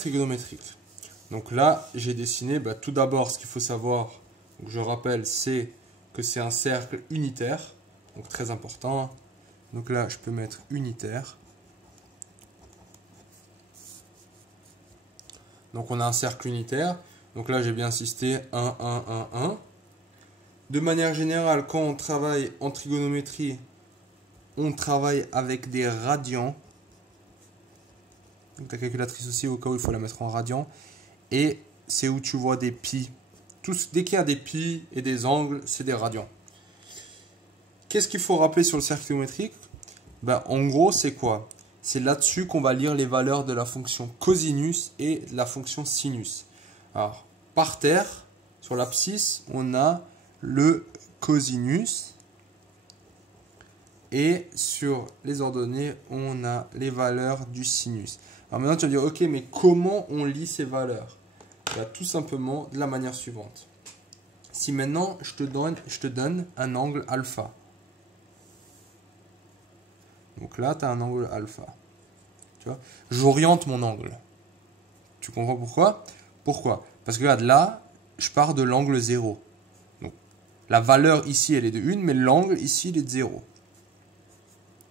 cercle trigonométrique. Donc là, j'ai dessiné, tout d'abord, ce qu'il faut savoir, donc je rappelle, c'est que c'est un cercle unitaire, donc très important. Donc là, je peux mettre unitaire. Donc on a un cercle unitaire. Donc là, j'ai bien insisté, 1, 1, 1, 1. De manière générale, quand on travaille en trigonométrie, on travaille avec des radians. Donc ta calculatrice aussi, au cas où il faut la mettre en radians. Et c'est où tu vois des pi. Dès qu'il y a des pi et des angles, c'est des radians. Qu'est-ce qu'il faut rappeler sur le cercle trigonométrique? En gros, c'est quoi? C'est là-dessus qu'on va lire les valeurs de la fonction cosinus et de la fonction sinus. Alors, par terre, sur l'abscisse, on a le cosinus. Et sur les ordonnées, on a les valeurs du sinus. Alors maintenant, tu vas dire, ok, mais comment on lit ces valeurs? Tout simplement de la manière suivante. Si maintenant, je te donne un angle alpha. Donc là, tu as un angle alpha. Tu vois, j'oriente mon angle. Tu comprends pourquoi? Pourquoi? Parce que regarde, là, je pars de l'angle 0. Donc, la valeur ici, elle est de 1, mais l'angle ici, il est de 0.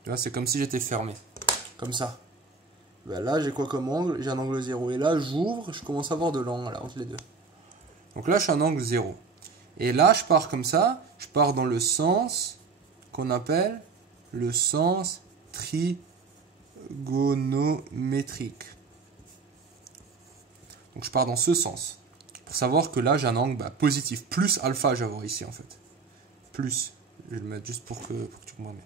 Tu vois, c'est comme si j'étais fermé. Comme ça. Là, j'ai quoi comme angle? J'ai un angle 0. Et là, j'ouvre, je commence à avoir de l'angle entre les deux. Donc là, je suis un angle 0. Et là, je pars comme ça. Je pars dans le sens qu'on appelle le sens trigonométrique. Donc je pars dans ce sens. Pour savoir que là, j'ai un angle positif. Plus alpha, je vais avoir ici en fait. Plus. Je vais le mettre juste pour que tu comprennes bien.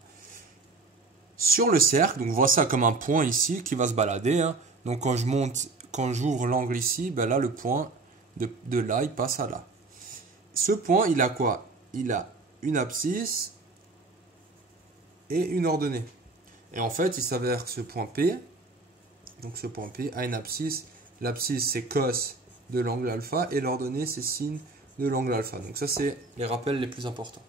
Sur le cercle, donc vois ça comme un point ici qui va se balader. Hein. Donc quand je monte, quand j'ouvre l'angle ici, là, le point de là, il passe à là. Ce point, il a quoi? Il a une abscisse et une ordonnée. Et en fait, il s'avère que ce point P, donc ce point P a une abscisse. L'abscisse, c'est cos de l'angle alpha et l'ordonnée, c'est sin de l'angle alpha. Donc ça, c'est les rappels les plus importants.